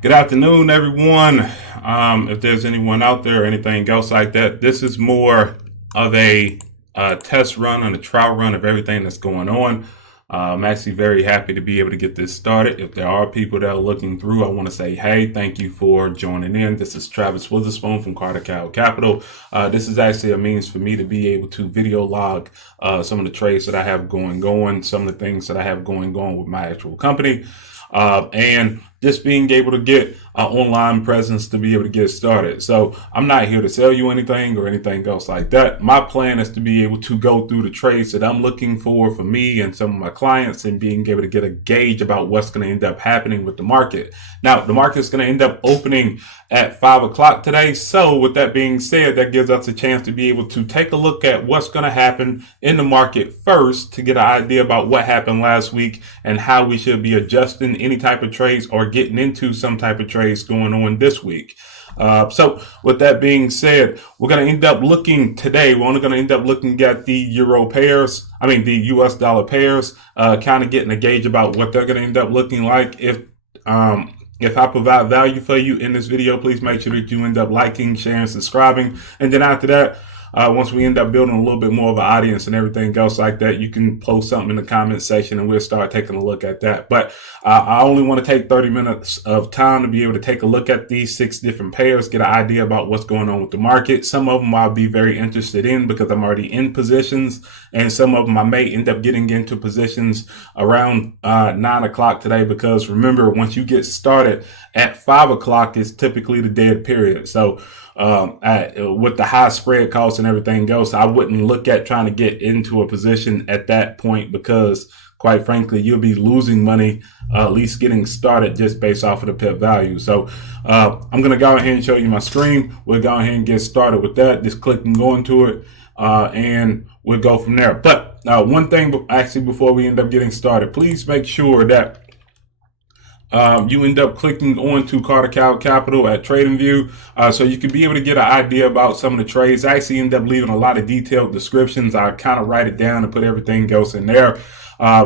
Good afternoon, everyone. If there's anyone out there or anything else like that, this is more of a test run and a trial run of everything that's going on. I'm actually very happy to be able to get this started. If there are people that are looking through, I want to say, hey, thank you for joining in. This is Travis Witherspoon from Carter Capital. This is actually a means for me to be able to video log some of the trades that I have going, some of the things that I have going with my actual company. And just being able to get an online presence to be able to get started. So I'm not here to sell you anything or anything else like that. My plan is to be able to go through the trades that I'm looking for me and some of my clients, and being able to get a gauge about what's going to end up happening with the market. Now, the market's going to end up opening at 5 o'clock today. So with that being said, that gives us a chance to be able to take a look at what's going to happen in the market first, to get an idea about what happened last week and how we should be adjusting any type of trades or getting into some type of trades going on this week. So with that being said, we're going to end up looking today. We're only going to end up looking at the euro pairs. The US dollar pairs, kind of getting a gauge about what they're going to end up looking like. If I provide value for you in this video, please make sure that you end up liking, sharing, subscribing. And then after that, once we end up building a little bit more of an audience and everything else like that, you can post something in the comment section and we'll start taking a look at that. But I only want to take 30 minutes of time to be able to take a look at these 6 different pairs, get an idea about what's going on with the market. Some of them I'll be very interested in because I'm already in positions, and some of them I may end up getting into positions around 9 o'clock today, because remember, once you get started at 5 o'clock is typically the dead period. So with the high spread costs and everything else, I wouldn't look at trying to get into a position at that point, because quite frankly, you'll be losing money, at least getting started, just based off of the pip value. So I'm going to go ahead and show you my screen. We'll go ahead and get started with that. Just click and go into it, and we'll go from there. But one thing, actually, before we end up getting started, please make sure that you end up clicking on to Carter Capital at TradingView, so you can be able to get an idea about some of the trades. I actually end up leaving a lot of detailed descriptions. I kind of write it down and put everything else in there.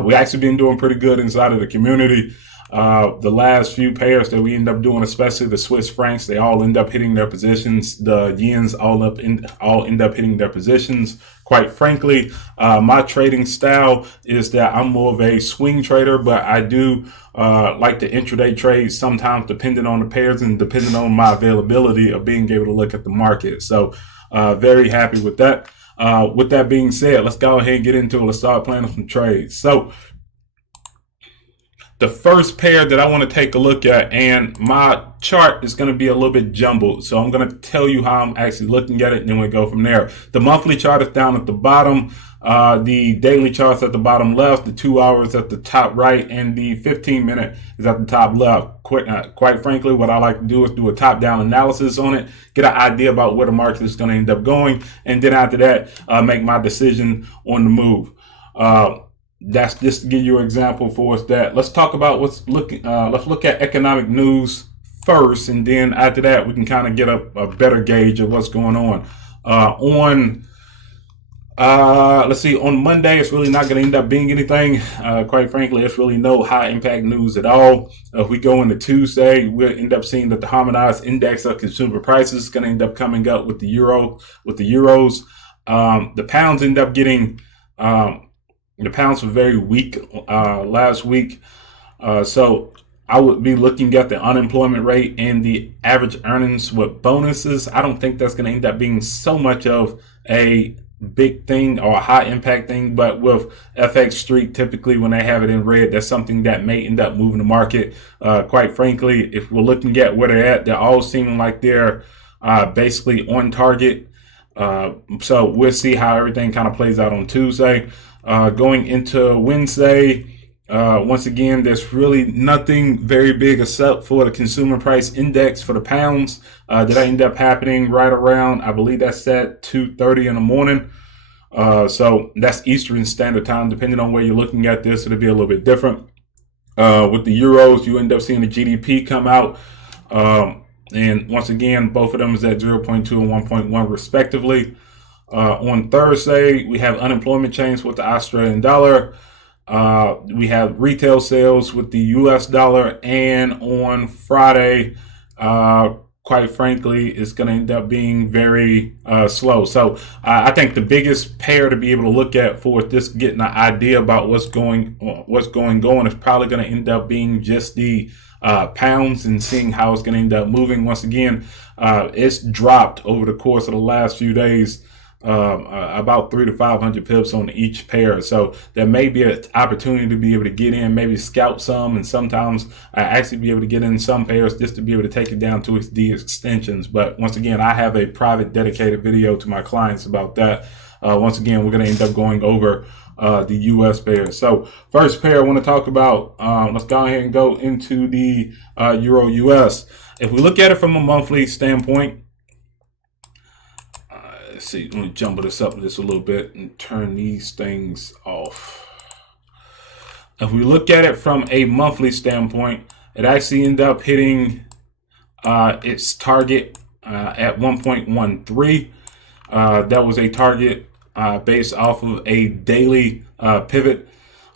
We actually been doing pretty good inside of the community. The last few pairs that we end up doing, especially the Swiss francs, they all end up hitting their positions. The yens all end up hitting their positions. Quite frankly, my trading style is that I'm more of a swing trader, but I do like to intraday trade sometimes, depending on the pairs and depending on my availability of being able to look at the market. So very happy with that. With that being said, let's go ahead and get into it. Let's start planning some trades. So the first pair that I want to take a look at, and my chart is going to be a little bit jumbled, so I'm going to tell you how I'm actually looking at it, and then we'll go from there. The monthly chart is down at the bottom. The daily chart's at the bottom left, the 2 hours at the top right, and the 15-minute is at the top left. Quite frankly, what I like to do is do a top-down analysis on it, get an idea about where the market is going to end up going, and then after that, make my decision on the move. That's just to give you an example for us. That let's talk about let's look at economic news first, and then after that we can kind of get a better gauge of what's going on. Let's see, on Monday it's really not going to end up being anything. Quite frankly, it's really no high impact news at all. If we go into Tuesday, we'll end up seeing that the harmonized index of consumer prices is going to end up coming up with the euros. The pounds end up getting the pounds were very weak last week. So I would be looking at the unemployment rate and the average earnings with bonuses. I don't think that's going to end up being so much of a big thing or a high impact thing, but with FX Street, typically when they have it in red, that's something that may end up moving the market. Quite frankly, if we're looking at where they're at, they're all seeming like they're basically on target. So we'll see how everything kind of plays out on Tuesday. Going into Wednesday, once again, there's really nothing very big except for the consumer price index for the pounds that end up happening right around, I believe that's at 2:30 in the morning. So that's Eastern Standard Time. Depending on where you're looking at this, it'll be a little bit different. With the euros, you end up seeing the GDP come out. And once again, both of them is at 0.2 and 1.1 respectively. On Thursday, we have unemployment change with the Australian dollar. We have retail sales with the US dollar. And on Friday, quite frankly, it's going to end up being very slow. So I think the biggest pair to be able to look at for this getting an idea about what's going on is probably going to end up being just the pounds and seeing how it's going to end up moving. Once again, it's dropped over the course of the last few days. About 300 to 500 pips on each pair, so there may be an opportunity to be able to get in, maybe scout some, and sometimes actually be able to get in some pairs just to be able to take it down to its D extensions. But once again, I have a private dedicated video to my clients about that. Once again, we're going to end up going over the US pair. So first pair I want to talk about, let's go ahead and go into the Euro US. If we look at it from a monthly standpoint, let's see, let me jumble this up just a little bit and turn these things off. If we look at it from a monthly standpoint, it actually ended up hitting its target at 1.13. That was a target based off of a daily pivot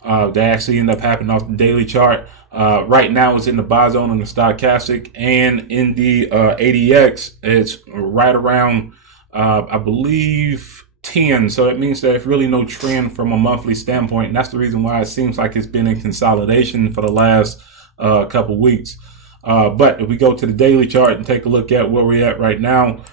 that actually ended up happening off the daily chart. Right now it's in the buy zone on the stochastic, and in the ADX it's right around I believe 10. So it means that there's really no trend from a monthly standpoint. And that's the reason why it seems like it's been in consolidation for the last couple weeks. But if we go to the daily chart and take a look at where we're at right now,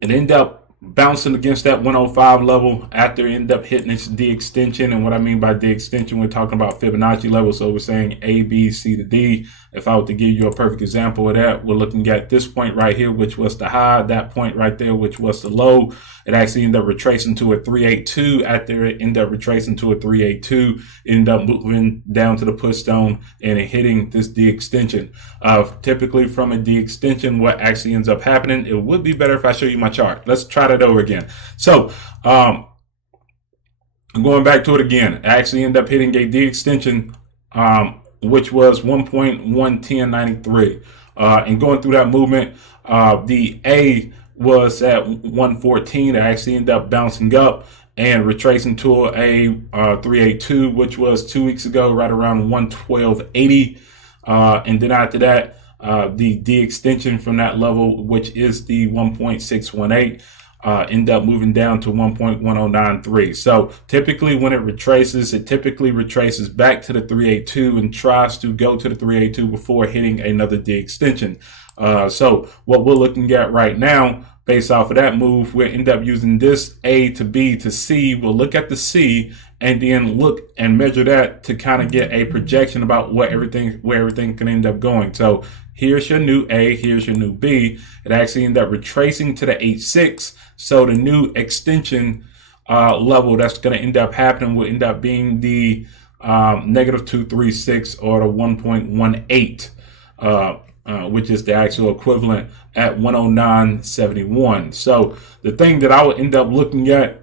it ended up bouncing against that 105 level after it ended up hitting its D extension. And what I mean by D extension, we're talking about Fibonacci levels. So we're saying A, B, C to D. If I were to give you a perfect example of that, we're looking at this point right here, which was the high, that point right there, which was the low. It actually ended up retracing to a 382. After it ended up retracing to a 382, it ended up moving down to the push zone and it hitting this D extension. Typically from a D extension, what actually ends up happening, it would be better if I show you my chart. Let's try that over again. So going back to it again, I actually ended up hitting a D extension, which was 1.11093. And going through that movement, the A was at 114. It actually ended up bouncing up and retracing to a 382, which was 2 weeks ago, right around 112.80. And then after that, the D extension from that level, which is the 1.618, end up moving down to 1.1093. So typically when it retraces back to the 382 and tries to go to the 382 before hitting another D extension. So what we're looking at right now, based off of that move, we'll end up using this A to B to C. We'll look at the C and then look and measure that to kind of get a projection about where everything can end up going. So here's your new A, here's your new B. It actually ended up retracing to the 8.6. So the new extension level that's going to end up happening will end up being the negative 236 or the 1.18. Which is the actual equivalent at 109.71. So the thing that I would end up looking at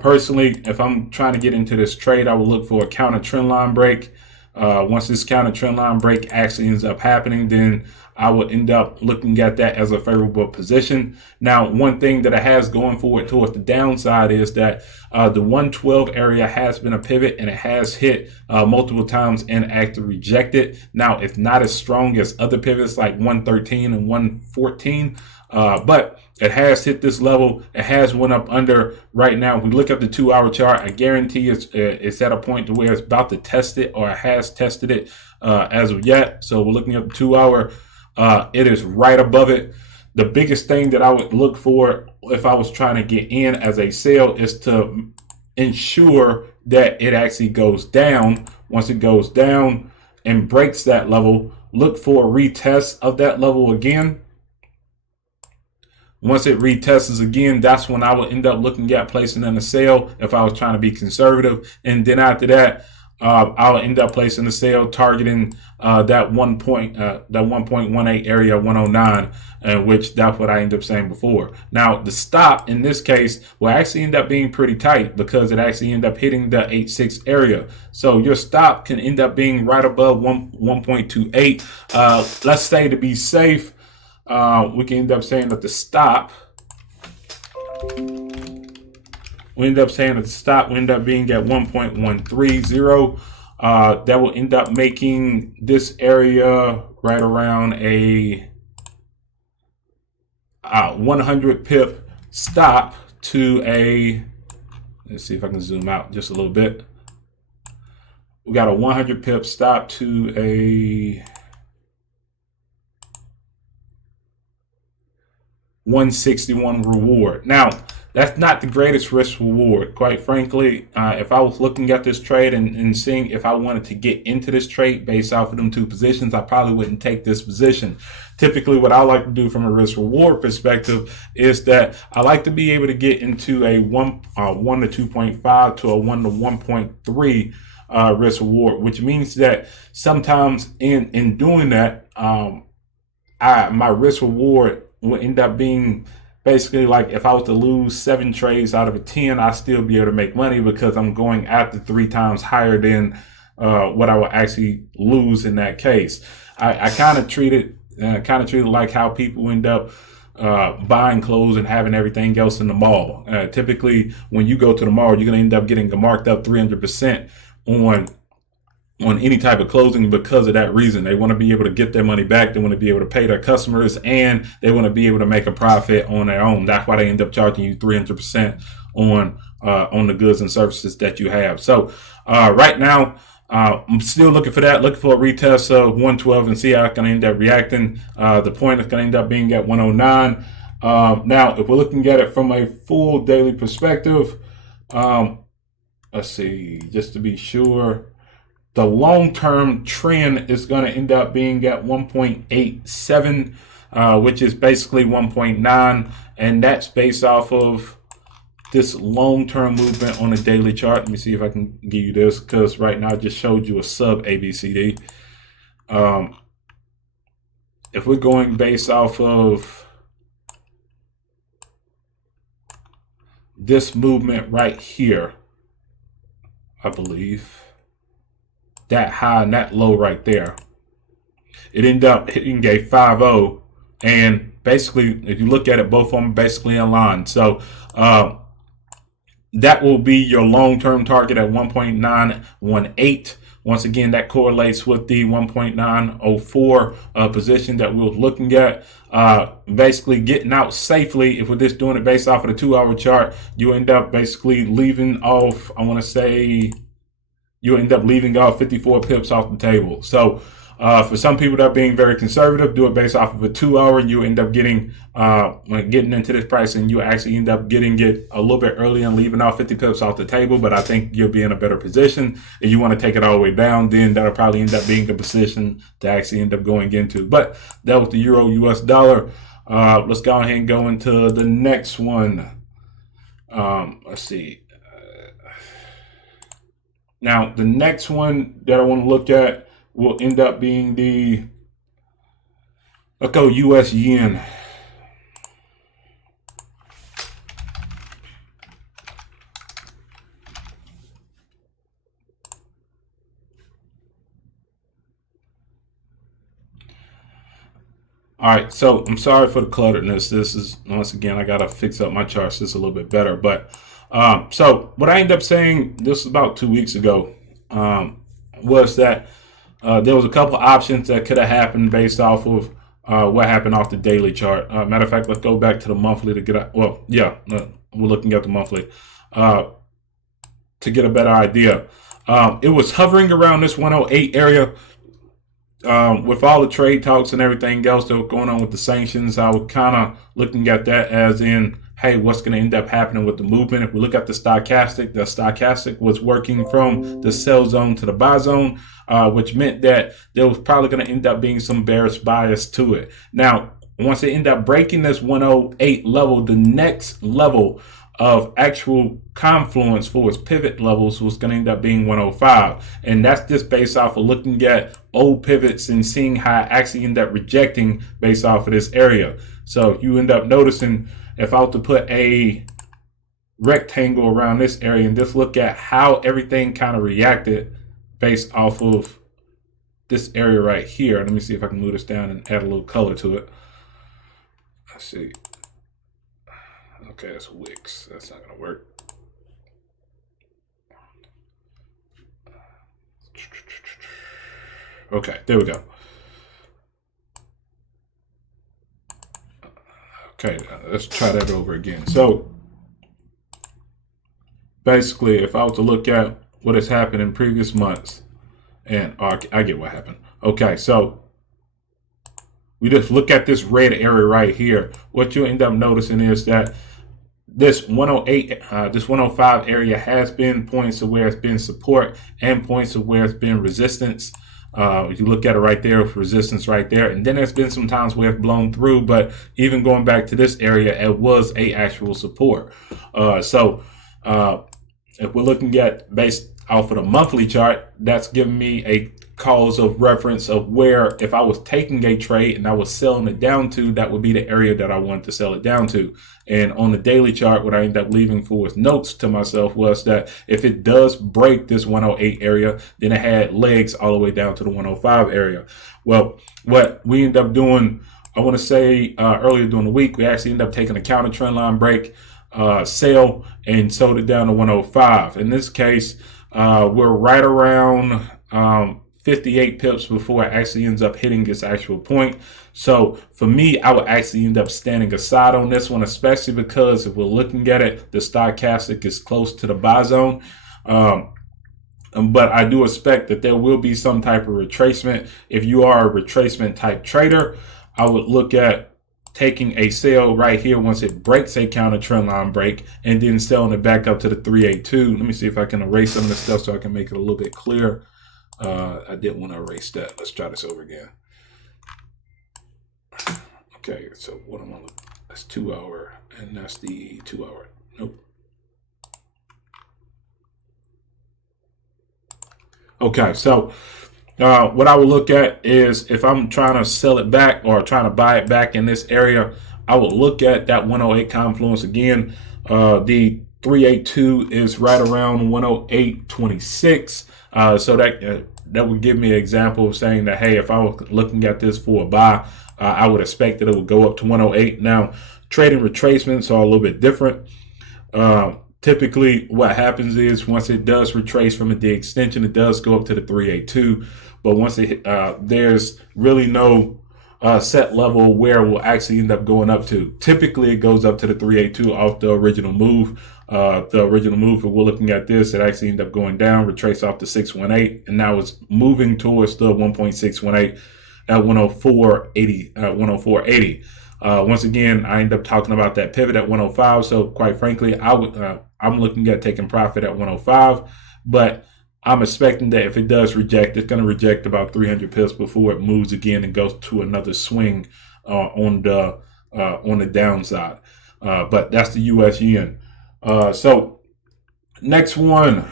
personally, if I'm trying to get into this trade, I would look for a counter trend line break. Once this counter trend line break actually ends up happening, then I would end up looking at that as a favorable position. Now, one thing that it has going forward towards the downside is that the 112 area has been a pivot and it has hit multiple times and actually rejected. Now, it's not as strong as other pivots like 113 and 114, but it has hit this level. It has went up under. Right now, if we look at the 2-hour chart, I guarantee it's at a point to where it's about to test it, or it has tested it as of yet. So we're looking at the 2-hour. It is right above it. The biggest thing that I would look for if I was trying to get in as a sale is to ensure that it actually goes down. Once it goes down and breaks that level, look for a retest of that level again. Once it retests again, that's when I would end up looking at placing in a sale if I was trying to be conservative. And then after that, I'll end up placing the sale targeting that 1.18 area, 109, which that's what I ended up saying before. Now the stop in this case will actually end up being pretty tight because it actually end up hitting the 86 area. So your stop can end up being right above 1.28. Let's say to be safe, we can end up saying that the stop. We end up saying that the stop will end up being at 1.130. That will end up making this area right around a 100 pip stop to a, let's see if I can zoom out just a little bit. We got a 100 pip stop to a 161 reward. Now, that's not the greatest risk reward, quite frankly. If I was looking at this trade and seeing if I wanted to get into this trade based off of them two positions, I probably wouldn't take this position. Typically, what I like to do from a risk reward perspective is that I like to be able to get into a 1 to 2.5 to a 1 to 1.3 risk reward, which means that sometimes in doing that, my risk reward will end up being basically like if I was to lose 7 trades out of a 10, I still be able to make money because I'm going after 3 times higher than what I would actually lose in that case. I kind of treat it like how people end up buying clothes and having everything else in the mall. Typically, when you go to the mall, you're going to end up getting marked up 300% on any type of clothing because of that reason. They want to be able to get their money back. They want to be able to pay their customers, and they want to be able to make a profit on their own. That's why they end up charging you 300% on the goods and services that you have. So right now, I'm still looking for that, looking for a retest of 112 and see how it's going to end up reacting. The point is going to end up being at 109. Now, if we're looking at it from a full daily perspective, let's see, just to be sure, the long-term trend is going to end up being at 1.87, which is basically 1.9, and that's based off of this long-term movement on a daily chart. Let me see if I can give you this, because right now I just showed you a sub ABCD. If we're going based off of this movement right here, I believe, that high and that low right there, it ended up hitting a 5-0, and basically if you look at it, both of them basically in line. So that will be your long-term target at 1.918. Once again, that correlates with the 1.904 position that we were looking at. Basically getting out safely, if we're just doing it based off of the 2-hour chart, you end up basically leaving off, I want to say, you end up leaving off 54 pips off the table. So for some people that are being very conservative, do it based off of a 2-hour, and you end up getting into this price, and you actually end up getting it a little bit early and leaving off 50 pips off the table. But I think you'll be in a better position. If you want to take it all the way down, then that'll probably end up being a position to actually end up going into. But that was the Euro US dollar. Let's go ahead and go into the next one. Let's see. Now, the next one that I want to look at will end up being the, let's go US yen. All right, so I'm sorry for the clutteredness. This is, once again, I got to fix up my charts just a little bit better. But so what I ended up saying, this was about 2 weeks ago, was that there was a couple of options that could have happened based off of what happened off the daily chart. Matter of fact, let's go back to the monthly to get we're looking at the monthly to get a better idea. It was hovering around this 108 area. With all the trade talks and everything else that was going on with the sanctions, I was kind of looking at that as in, hey, what's going to end up happening with the movement? If we look at the stochastic was working from the sell zone to the buy zone, which meant that there was probably going to end up being some bearish bias to it. Now, once they end up breaking this 108 level, the next level of actual confluence for its pivot levels was going to end up being 105. And that's just based off of looking at old pivots and seeing how I actually end up rejecting based off of this area. So you end up noticing, if I were to put a rectangle around this area and just look at how everything kind of reacted based off of this area right here. Let me see if I can move this down and add a little color to it. Let's see. Okay, that's Wix. That's not gonna work. Okay, there we go. Okay, let's try that over again. So basically, if I were to look at what has happened in previous months, and I get what happened. Okay, so we just look at this red area right here. What you'll end up noticing is that this 108, this 105 area has been points of where it's been support and points of where it's been resistance. You look at it right there with resistance right there, and then there's been some times where it's blown through, but even going back to this area, it was a actual support. If we're looking at based off of the monthly chart, that's giving me a cause of reference of where if I was taking a trade and I was selling it down to, that would be the area that I wanted to sell it down to. And on the daily chart, what I ended up leaving for as notes to myself was that if it does break this 108 area, then it had legs all the way down to the 105 area. Well, what we end up doing, I want to say earlier during the week, we actually ended up taking a counter trend line break, sell, and sold it down to 105. In this case, we're right around 58 pips before it actually ends up hitting its actual point. So for me, I would actually end up standing aside on this one, especially because if we're looking at it, the stochastic is close to the buy zone. But I do expect that there will be some type of retracement. If you are a retracement type trader, I would look at taking a sale right here once it breaks a counter trend line break and then selling it back up to the 382. Let me see if I can erase some of this stuff so I can make it a little bit clearer. I didn't want to erase that. Let's try this over again. Okay, so what am I looking? That's 2 hour, and that's the 2 hour. Nope. Okay, so what I will look at is if I'm trying to sell it back or trying to buy it back in this area, I will look at that 108 confluence again. The 382 is right around 108.26. So that would give me an example of saying that, hey, if I was looking at this for a buy, I would expect that it would go up to 108. Now, trading retracements are a little bit different. Typically, what happens is once it does retrace from the extension, it does go up to the 382. But once it there's really no set level where it will actually end up going up to. Typically, it goes up to the 382 off the original move. The original move, if we're looking at this, it actually ended up going down, retrace off the 618, and now it's moving towards the 1.618 at 104.80. 104.80. Once again, I end up talking about that pivot at 105. So quite frankly, I'm looking at taking profit at 105, but I'm expecting that if it does reject, it's going to reject about 300 pips before it moves again and goes to another swing on the downside. But that's the US yen. So next one,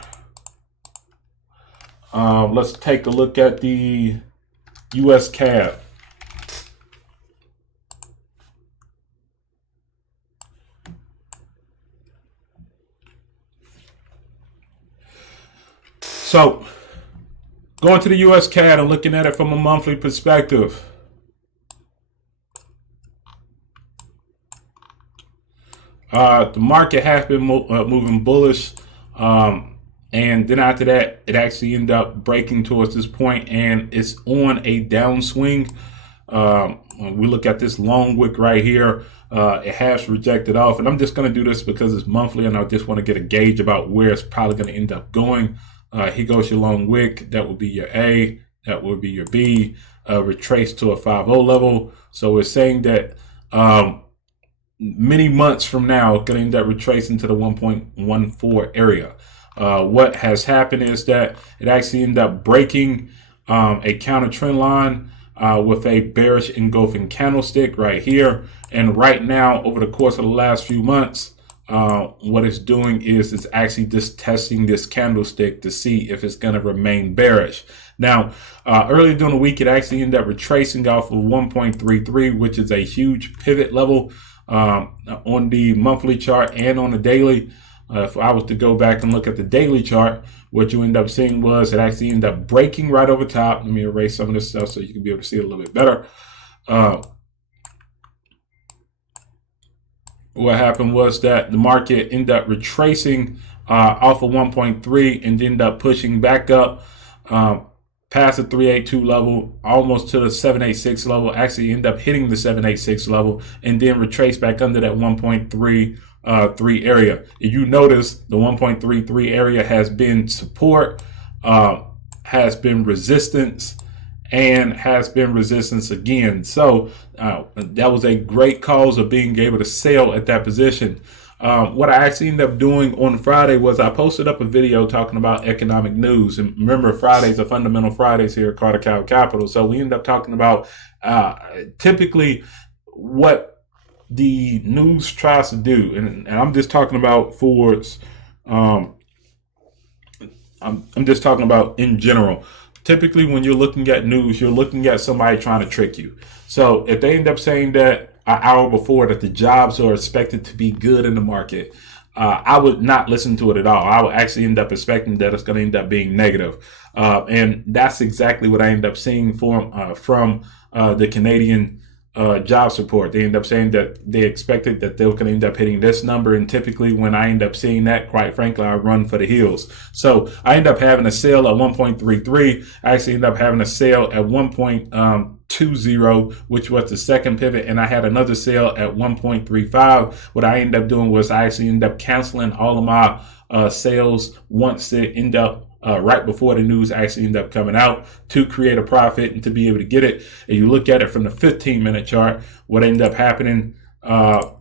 let's take a look at the US CAD. So going to the US CAD and looking at it from a monthly perspective. The market has been moving bullish, and then after that, it actually ended up breaking towards this point, and it's on a downswing. We look at this long wick right here. It has rejected off, and I'm just going to do this because it's monthly, and I just want to get a gauge about where it's probably going to end up going. Here goes your long wick. That would be your A. That would be your B. Retrace to a 5.0 level. So we're saying that many months from now, it's going to end up retracing to the 1.14 area. What has happened is that it actually ended up breaking a counter trend line with a bearish engulfing candlestick right here. And right now, over the course of the last few months, what it's doing is it's actually just testing this candlestick to see if it's going to remain bearish. Now, earlier during the week, it actually ended up retracing off of 1.33, which is a huge pivot level on the monthly chart and on the daily. If I was to go back and look at the daily chart, what you end up seeing was it actually ended up breaking right over top. Let me erase some of this stuff so you can be able to see it a little bit better. What happened was that the market ended up retracing off of 1.3 and ended up pushing back up past the 382 level, almost to the 786 level, actually ended up hitting the 786 level, and then retraced back under that 1.33 area. If you notice, the 1.33 area has been support, has been resistance, and has been resistance again. So that was a great cause of being able to sell at that position. What I actually ended up doing on Friday was I posted up a video talking about economic news. And remember, Fridays are fundamental Fridays here at Carter Cow Capital. So we ended up talking about typically what the news tries to do. And I'm just talking about I'm just talking about in general. Typically, when you're looking at news, you're looking at somebody trying to trick you. So if they end up saying that an hour before that the jobs are expected to be good in the market, I would not listen to it at all. I would actually end up expecting that it's going to end up being negative. And that's exactly what I end up seeing from the Canadian jobs report. They end up saying that they expected that they were going to end up hitting this number. And typically when I end up seeing that, quite frankly, I run for the hills. So I end up having a sale at 1.33. I actually end up having a sale at 1.20, which was the second pivot. And I had another sale at 1.35. What I ended up doing was I actually ended up canceling all of my sales once it ended up right before the news actually ended up coming out, to create a profit and to be able to get it. And you look at it from the 15-minute chart, what ended up happening that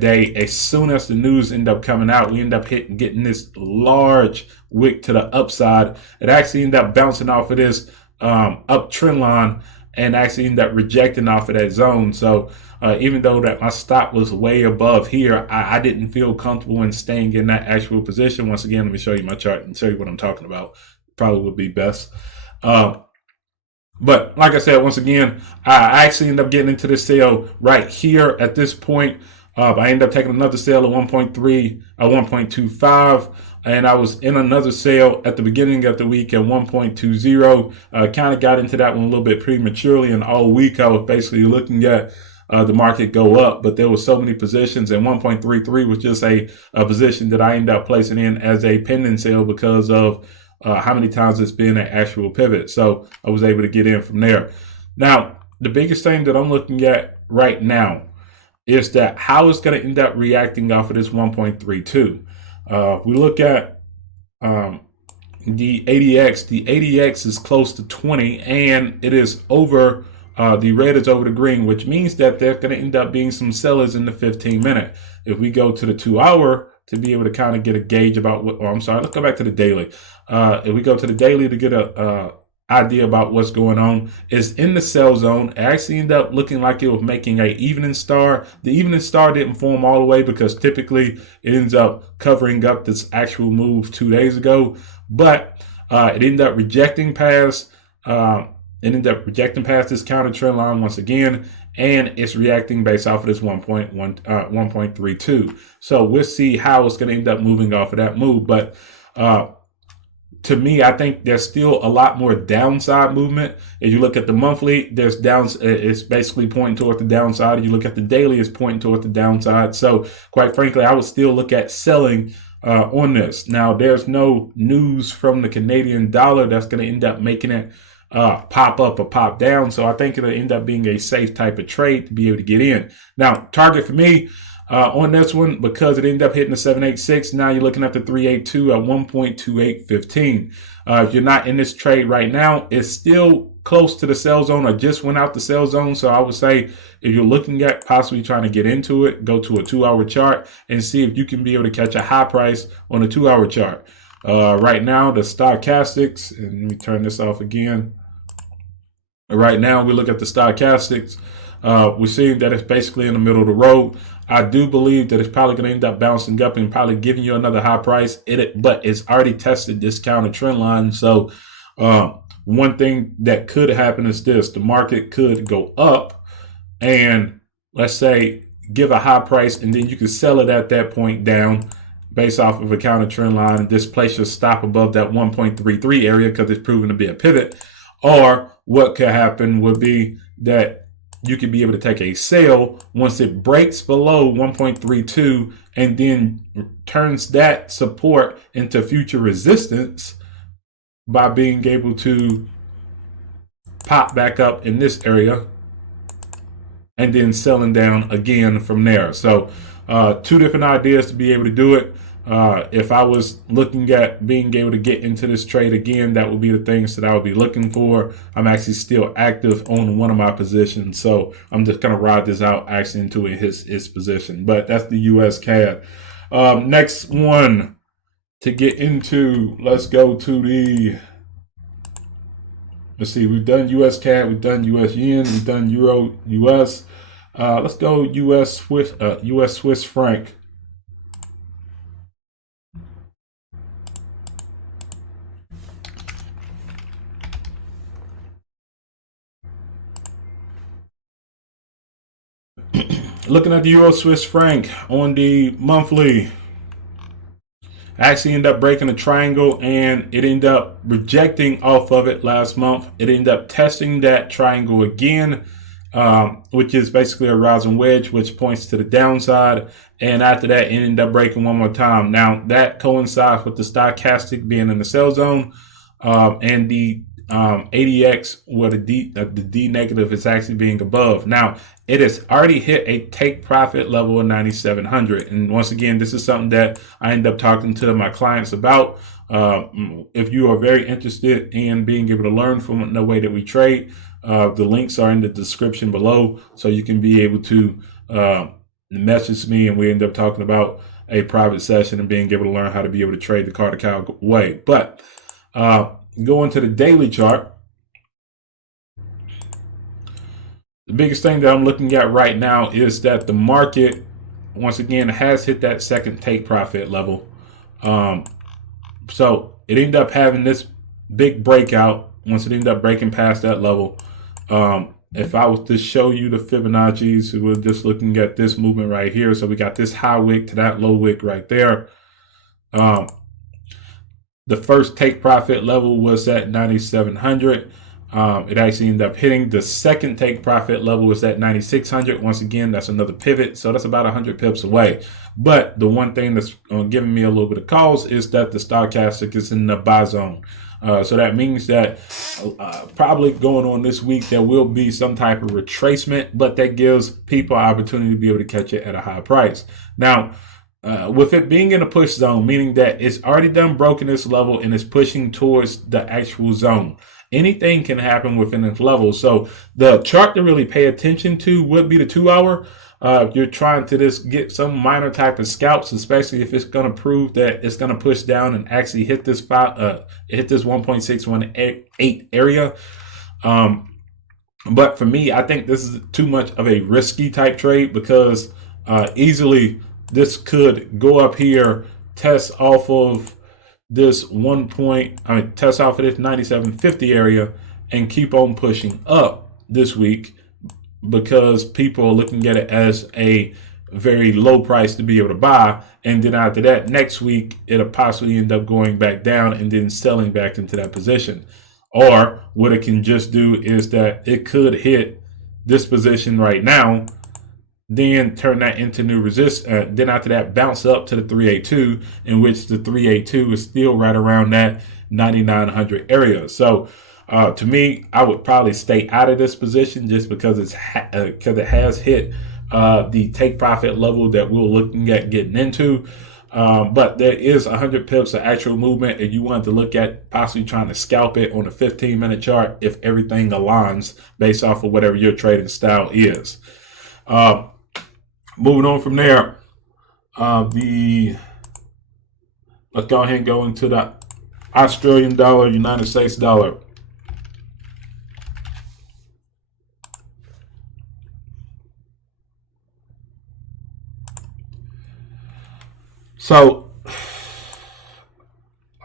day, as soon as the news ended up coming out, we ended up getting this large wick to the upside. It actually ended up bouncing off of this up trend line and actually ended up rejecting off of that zone. So even though that my stop was way above here, I didn't feel comfortable in staying in that actual position. Once again, let me show you my chart and show you what I'm talking about. Probably would be best. But like I said, once again, I actually ended up getting into this sale right here at this point. I ended up taking another sale at 1.25, and I was in another sale at the beginning of the week at 1.20. Kind of got into that one a little bit prematurely, and all week I was basically looking at the market go up, but there were so many positions, and 1.33 was just a position that I ended up placing in as a pending sale because of how many times it's been an actual pivot. So I was able to get in from there. Now, the biggest thing that I'm looking at right now is that how it's going to end up reacting off of this 1.32. We look at the ADX. The ADX is close to 20, and it is over. The red is over the green, which means that there's going to end up being some sellers in the 15-minute. If we go to the 2-hour to be able to kind of get a gauge about what, let's go back to the daily. If we go to the daily to get a idea about what's going on, is in the sell zone. It actually ended up looking like it was making a evening star. The evening star didn't form all the way because typically it ends up covering up this actual move 2 days ago, but it ended up rejecting past this counter trend line once again, and it's reacting based off of this 1.32. So we'll see how it's going to end up moving off of that move. But to me, I think there's still a lot more downside movement. If you look at the monthly, it's basically pointing toward the downside. If you look at the daily, it's pointing toward the downside. So quite frankly, I would still look at selling on this. Now, there's no news from the Canadian dollar that's going to end up making it pop up or pop down. So I think it'll end up being a safe type of trade to be able to get in. Now, target for me on this one, because it ended up hitting the 786, now you're looking at the 382 at 1.2815. If you're not in this trade right now, it's still close to the sell zone or just went out the sell zone. So I would say if you're looking at possibly trying to get into it, go to a 2-hour chart and see if you can be able to catch a high price on a 2-hour chart. Right now, the stochastics, and let me turn this off again. Right now, we look at the stochastics. We're seeing that it's basically in the middle of the road. I do believe that it's probably going to end up bouncing up and probably giving you another high price. But it's already tested this counter trend line. So one thing that could happen is this: the market could go up and, let's say, give a high price, and then you can sell it at that point down based off of a counter trend line, and this place should stop above that 1.33 area because it's proven to be a pivot. Or what could happen would be that you could be able to take a sale once it breaks below 1.32 and then turns that support into future resistance by being able to pop back up in this area and then selling down again from there. So two different ideas to be able to do it. If I was looking at being able to get into this trade again, that would be the things that I would be looking for. I'm actually still active on one of my positions, so I'm just going to ride this out actually into his position. But that's the US CAD. Next one to get into, let's go to the, let's see, we've done US CAD, we've done US yen, we've done Euro US. Let's go US Swiss franc. Looking at the Euro Swiss franc on the monthly, actually ended up breaking a triangle and it ended up rejecting off of it last month. It ended up testing that triangle again, which is basically a rising wedge, which points to the downside. And after that, it ended up breaking one more time. Now that coincides with the stochastic being in the sell zone, and the ADX, where the D negative is actually being above. Now it has already hit a take profit level of 9,700, and once again, this is something that I end up talking to my clients about. If you are very interested in being able to learn from the way that we trade, the links are in the description below, so you can be able to message me, and we end up talking about a private session and being able to learn how to be able to trade the Carter Cow way. But going to the daily chart, the biggest thing that I'm looking at right now is that the market, once again, has hit that second take profit level. So it ended up having this big breakout once it ended up breaking past that level. If I was to show you the Fibonacci's, we're just looking at this movement right here. So we got this high wick to that low wick right there. The first take profit level was at 9,700. It actually ended up hitting. The second take profit level was at 9,600. Once again, that's another pivot. So that's about 100 pips away. But the one thing that's giving me a little bit of cause is that the stochastic is in the buy zone. So that means that probably going on this week, there will be some type of retracement, but that gives people an opportunity to be able to catch it at a high price. Now, with it being in a push zone, meaning that it's already done broken this level and it's pushing towards the actual zone. Anything can happen within this level. So the chart to really pay attention to would be the 2 hour. If you're trying to just get some minor type of scalps, especially if it's going to prove that it's going to push down and actually hit this 1.618 area. But for me, I think this is too much of a risky type trade because easily this could go up here, test off of this test off of this 9750 area and keep on pushing up this week because people are looking at it as a very low price to be able to buy. And then after that, next week, it'll possibly end up going back down and then selling back into that position. Or what it can just do is that it could hit this position right now, then turn that into new resistance. Then after that, bounce up to the 382, in which the 382 is still right around that 9,900 area. So to me, I would probably stay out of this position just because it has hit the take profit level that we're looking at getting into. But there is 100 pips of actual movement if you wanted to look at possibly trying to scalp it on a 15-minute chart if everything aligns based off of whatever your trading style is. Moving on from there, let's go ahead and go into the Australian dollar, United States dollar. So,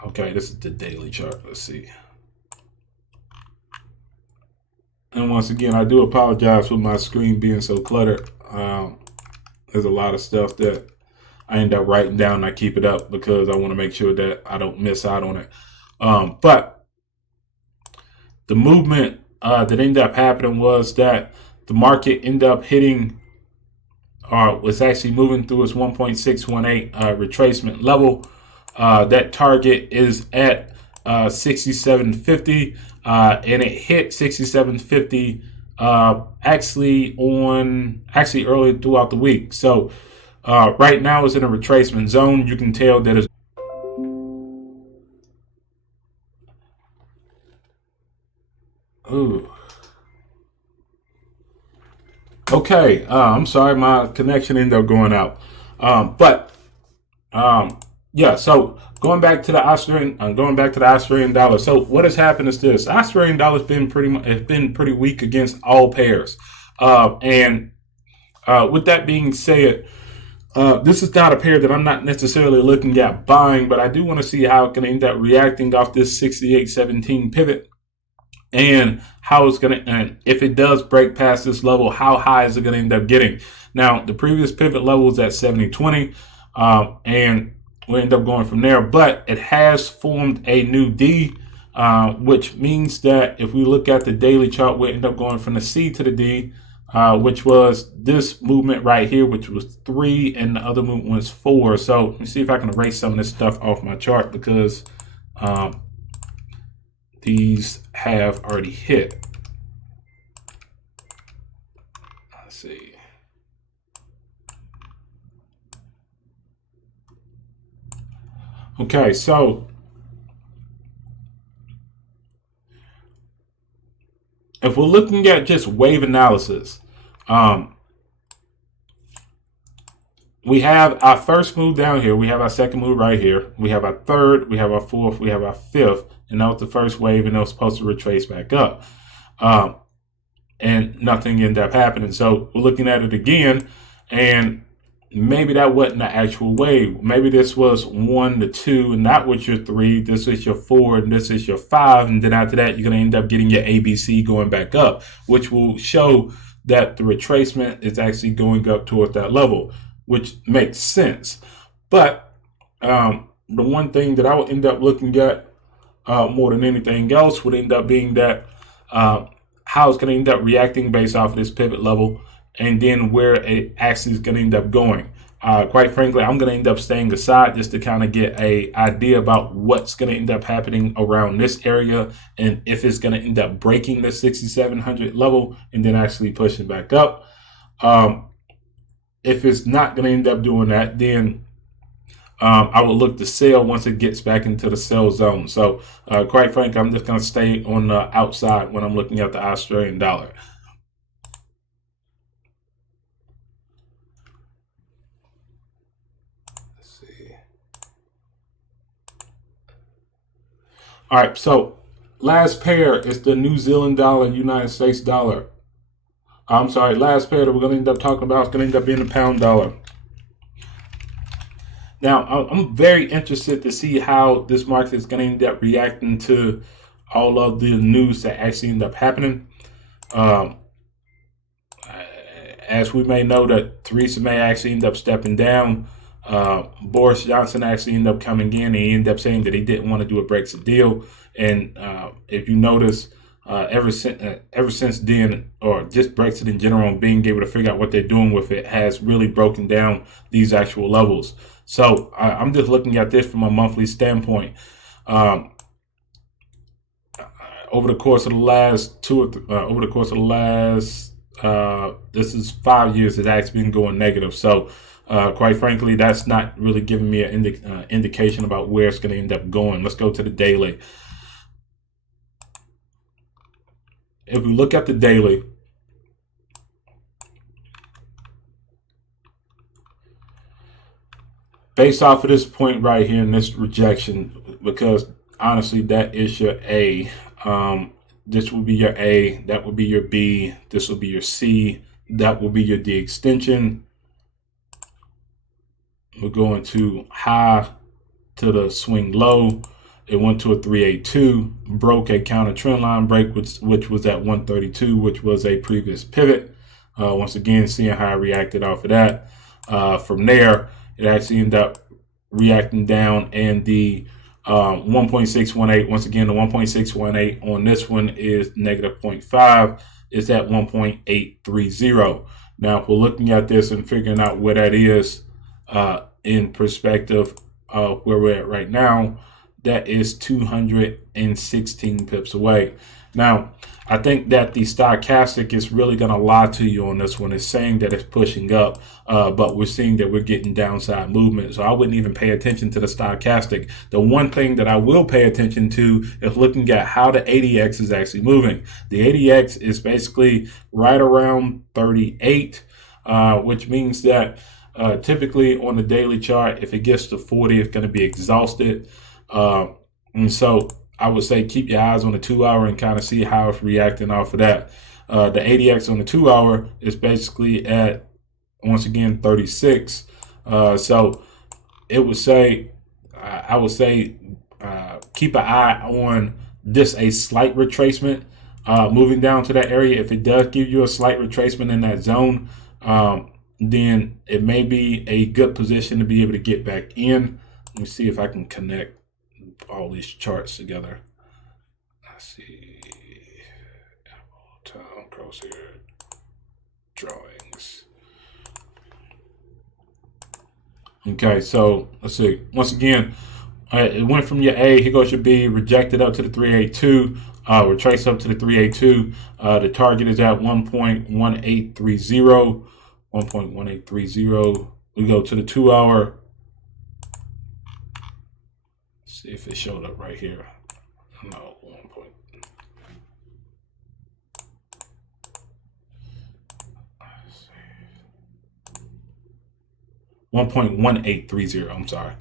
okay, this is the daily chart. Let's see. And once again, I do apologize for my screen being so cluttered. There's a lot of stuff that I end up writing down and I keep it up because I want to make sure that I don't miss out on it. But the movement that ended up happening was that the market ended up hitting was actually moving through its 1.618 retracement level. That target is at 6750, and it hit 6750 actually early throughout the week. So right now it's in a retracement zone. You can tell that it's ooh. Okay, I'm sorry, my connection ended up going out. Yeah. So going back to the Australian dollar. So what has happened is this: Australian dollar's been pretty weak against all pairs, and with that being said, this is not a pair that I'm not necessarily looking at buying, but I do want to see how it can end up reacting off this 68.17 pivot. And how it's going to, and if it does break past this level, how high is it going to end up getting? Now, the previous pivot level was at 70.20, and we'll end up going from there. But it has formed a new D, which means that if we look at the daily chart, we'll end up going from the C to the D, which was this movement right here, which was 3, and the other movement was 4. So let me see if I can erase some of this stuff off my chart because these have already hit. Let's see. Okay, so if we're looking at just wave analysis, we have our first move down here. We have our second move right here. We have our third. We have our fourth. We have our fifth. And that was the first wave, and it was supposed to retrace back up. And nothing ended up happening. So we're looking at it again, and maybe that wasn't the actual wave. Maybe this was 1 to 2, and that was your 3. This is your 4, and this is your 5. And then after that, you're going to end up getting your ABC going back up, which will show that the retracement is actually going up toward that level, which makes sense. But the one thing that I would end up looking at more than anything else would end up being that how it's going to end up reacting based off of this pivot level, and then where it actually is going to end up going. Quite frankly, I'm going to end up staying aside just to kind of get a idea about what's going to end up happening around this area, and if it's going to end up breaking the 6,700 level and then actually pushing back up. If it's not going to end up doing that, then I would look to sell once it gets back into the sell zone. So quite frankly, I'm just going to stay on the outside when I'm looking at the Australian dollar. Let's see. All right, so last pair is the New Zealand dollar, United States dollar. I'm sorry, last pair that we're going to end up talking about is going to end up being the pound dollar. Now, I'm very interested to see how this market is going to end up reacting to all of the news that actually end up happening. As we may know, that Theresa May actually end up stepping down. Boris Johnson actually ended up coming in, and he ended up saying that he didn't want to do a Brexit deal. And if you notice, ever since then, or just Brexit in general, and being able to figure out what they're doing with it has really broken down these actual levels. So I'm just looking at this from a monthly standpoint. Over the course of the last this is 5 years, it's actually been going negative. So quite frankly, that's not really giving me an indication about where it's going to end up going. Let's go to the daily. If we look at the daily, based off of this point right here in this rejection, because honestly, that is your A. This will be your A. That will be your B. This will be your C. That will be your D extension. We're going to high to the swing low. It went to a 382, broke a counter trend line break, which was at 132, which was a previous pivot. Once again, seeing how it reacted off of that. From there, it actually ended up reacting down, and the 1.618, once again, the 1.618 on this one is negative 0.5, is at 1.830. Now, if we're looking at this and figuring out where that is in perspective of where we're at right now, that is 216 pips away. Now, I think that the stochastic is really going to lie to you on this one. It's saying that it's pushing up, but we're seeing that we're getting downside movement. So I wouldn't even pay attention to the stochastic. The one thing that I will pay attention to is looking at how the ADX is actually moving. The ADX is basically right around 38, which means that typically on the daily chart, if it gets to 40, it's going to be exhausted. And so I would say keep your eyes on the 2 hour and kind of see how it's reacting off of that. The ADX on the 2 hour is basically at, once again, 36. So it would say, I would say keep an eye on this, a slight retracement moving down to that area. If it does give you a slight retracement in that zone, then it may be a good position to be able to get back in. Let me see if I can connect all these charts together. Let's see. Time crosshair drawings. Okay, so let's see. Once again, it went from your A, here goes your B, rejected up to the 382, retraced up to the 382. The target is at 1.1830. 1.1830. We go to the 2 hour. See if it showed up right here. No, 1.1830. I'm sorry.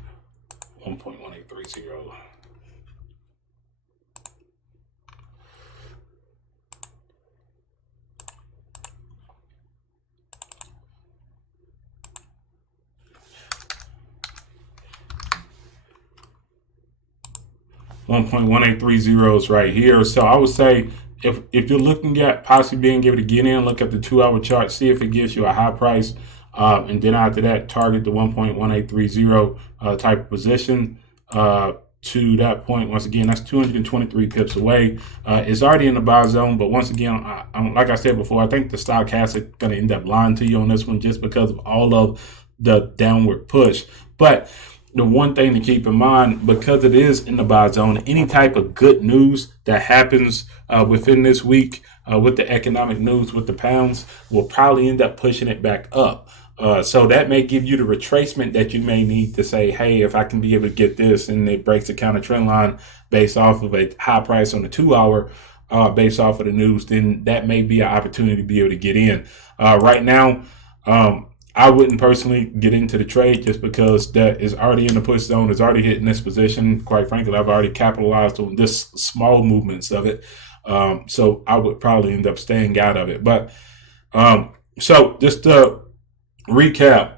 1.1830. is right here. So I would say if you're looking at possibly being able to get in, look at the 2 hour chart, see if it gives you a high price, and then after that, target the 1.1830 type of position. To that point, once again, that's 223 pips away. It's already in the buy zone, but once again, like I said before, I think the stochastic is going to end up lying to you on this one just because of all of the downward push. But the one thing to keep in mind, because it is in the buy zone, any type of good news that happens within this week with the economic news with the pounds will probably end up pushing it back up. So that may give you the retracement that you may need to say, hey, if I can be able to get this and it breaks the counter trend line based off of a high price on the 2 hour, based off of the news, then that may be an opportunity to be able to get in. Right now, I wouldn't personally get into the trade just because that is already in the push zone, is already hitting this position. Quite frankly, I've already capitalized on this small movements of it. So I would probably end up staying out of it. But so just to recap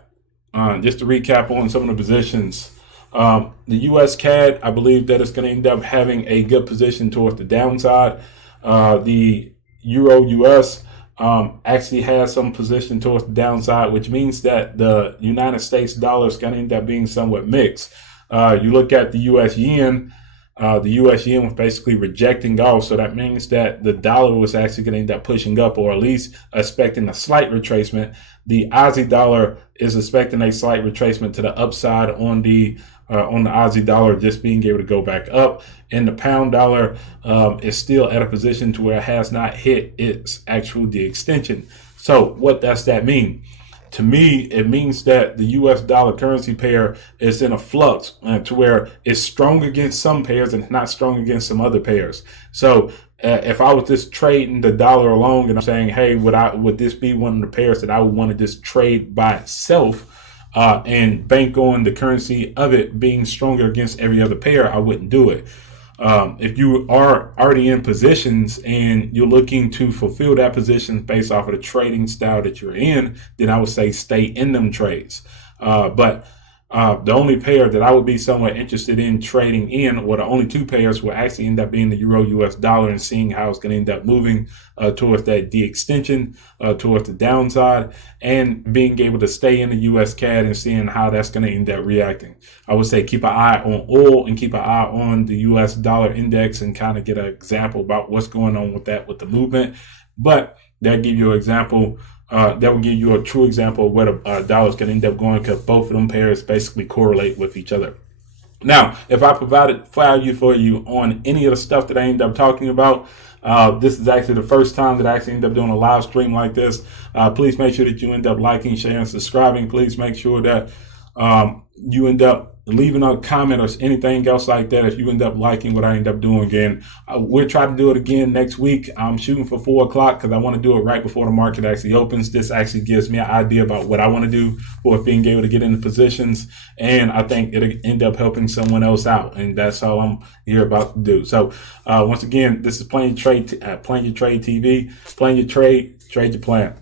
on some of the positions. The U.S. CAD, I believe that it's going to end up having a good position towards the downside. The Euro US actually has some position towards the downside, which means that the United States dollar is going to end up being somewhat mixed. You look at the U.S. yen. The U.S. yen was basically rejecting off, so that means that the dollar was actually going to end up pushing up, or at least expecting a slight retracement. The Aussie dollar is expecting a slight retracement to the upside on the Aussie dollar just being able to go back up, and the pound dollar is still at a position to where it has not hit its actual de-extension. So what does that mean? To me, it means that the U.S. dollar currency pair is in a flux to where it's strong against some pairs and not strong against some other pairs. So if I was just trading the dollar alone and I'm saying, hey, would this be one of the pairs that I would want to just trade by itself and bank on the currency of it being stronger against every other pair, I wouldn't do it. If you are already in positions and you're looking to fulfill that position based off of the trading style that you're in, then I would say stay in them trades. But The only pair that I would be somewhat interested in trading in, or the only two pairs, will actually end up being the Euro US dollar, and seeing how it's going to end up moving towards that de-extension, towards the downside, and being able to stay in the US CAD and seeing how that's going to end up reacting. I would say keep an eye on oil and keep an eye on the US dollar index, and kind of get an example about what's going on with that, with the movement. But that give you an example. That will give you a true example of where the dollar's going to end up going, because both of them pairs basically correlate with each other. Now, if I provided value for you on any of the stuff that I end up talking about, this is actually the first time that I actually end up doing a live stream like this. Please make sure that you end up liking, sharing, subscribing. Please make sure that you end up leaving a comment or anything else like that if you end up liking what I end up doing again. We'll try to do it again next week. I'm shooting for 4 o'clock because I want to do it right before the market actually opens. This actually gives me an idea about what I want to do for being able to get into positions, and I think it'll end up helping someone else out, and that's all I'm here about to do. So once again, this is Plan Your Trade TV. Plan your trade, trade your plan.